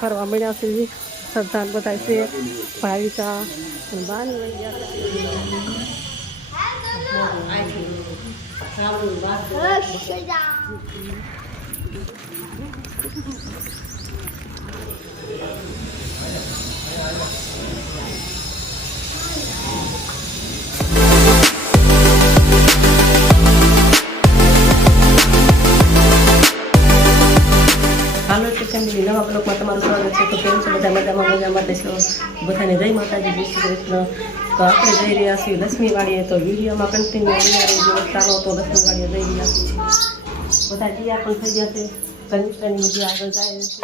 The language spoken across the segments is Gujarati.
ફરવા મળ્યા છે શ્રદ્ધા બધા છે ભાવિકા બાની વહી ગયા. હાલો ફેમિલી નવા બ્લોગમાં તમારું સ્વાગત છે. તો કેમ છે બધા મજામાં દેશો બધાને જય માતાજી જય શ્રી કૃષ્ણ. તો આપણે જઈ રહ્યા છીએ દસમીવાળીએ. તો વિડીયોમાં કન્ટિન્યુ ચાલો તો દસમીવાળીએ જઈ રહ્યા છીએ. બધા તૈયાર પણ થઈ ગયા છે. કનિષ્ઠાની બધી આગળ જાય છે.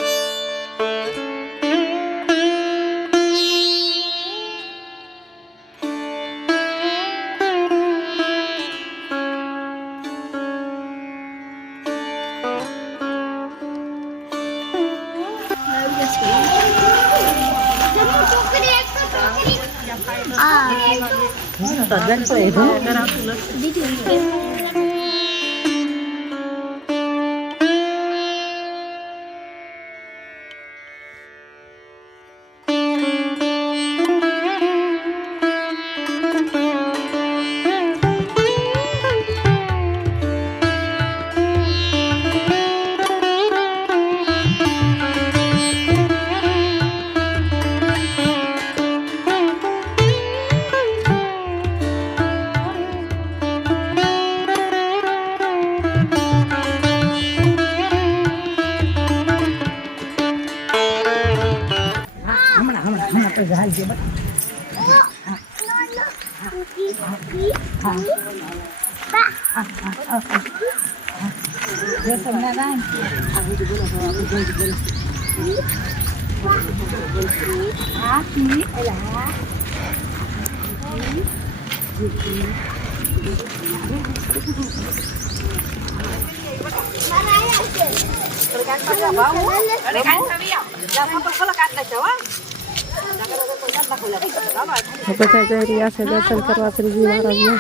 બધા જઈ રહ્યા છે દર્શન કરવા શ્રીજી મહારાજના.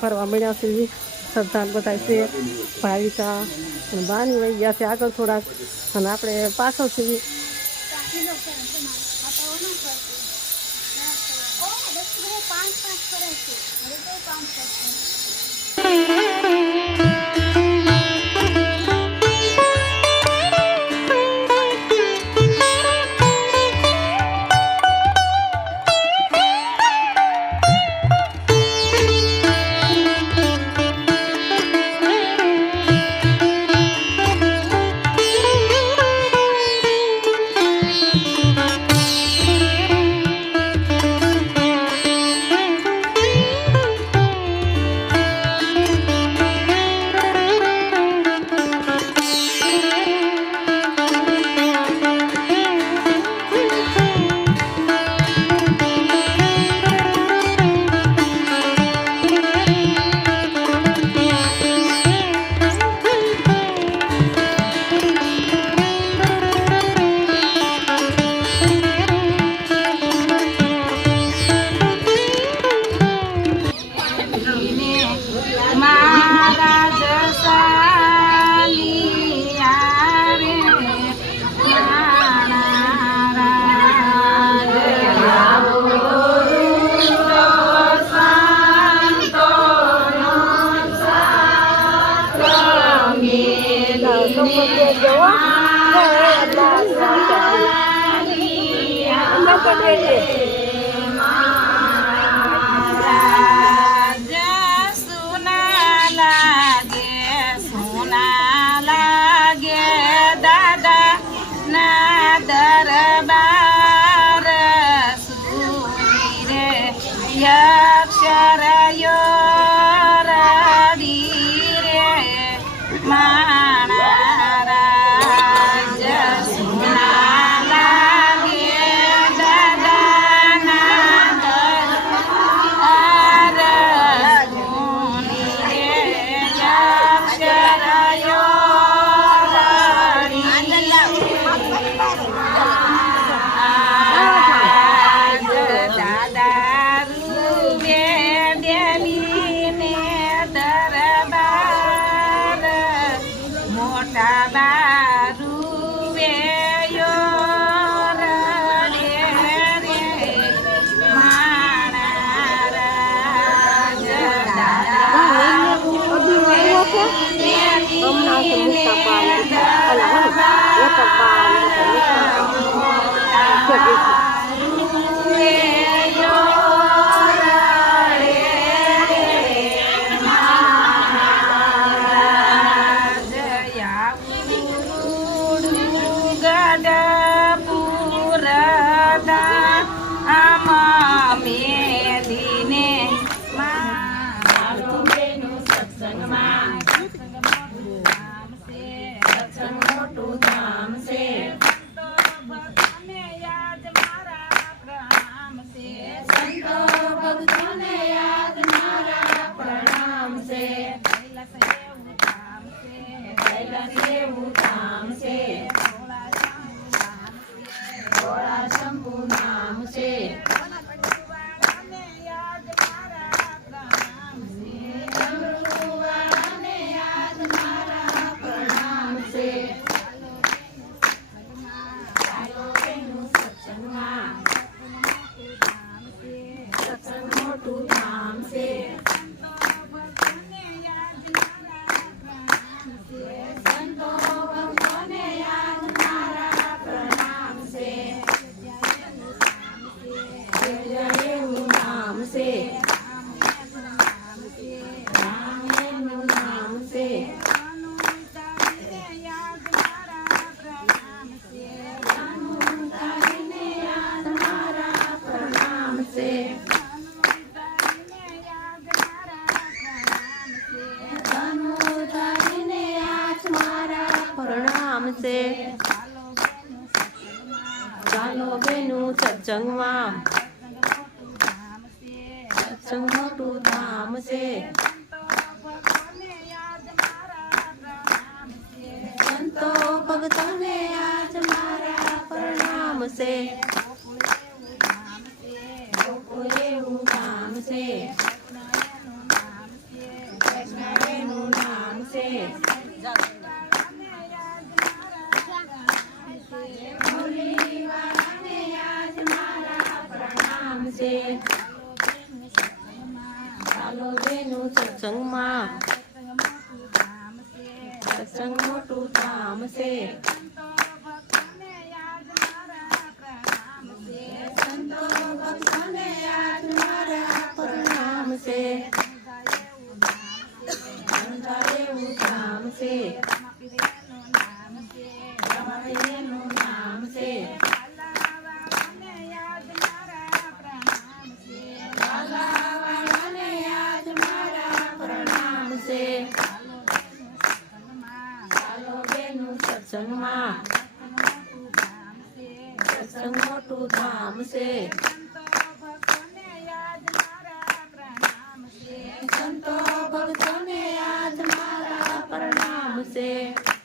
ફરવા મળ્યા છે શ્રદ્ધા બધા છે ભાવિકા બાની વહી ગયા છે આગળ થોડાક અને આપણે પાછળ છીએ. સોના લાગે દાદા એકલા રૂવે ચાલો બેનું સત્સંગમાં સત્સંગ મોટું ધામ છે સંતો ભક્તોને આજ મારા પ્રણામ છે એવું નામ છે કૃષ્ણનું નામ છે ચાલો બેનું સત્સંગમાં સત્સંગ મોટું ધામ છે સંતો ભક્તોને આજ મારા પ્રણામ છે એવું ધામ છે એનું નામ છે સત્સંગમાં સત્સંગ મોટું ધામ છે સંતો ભક્તોને આજ મારા પ્રણામ છે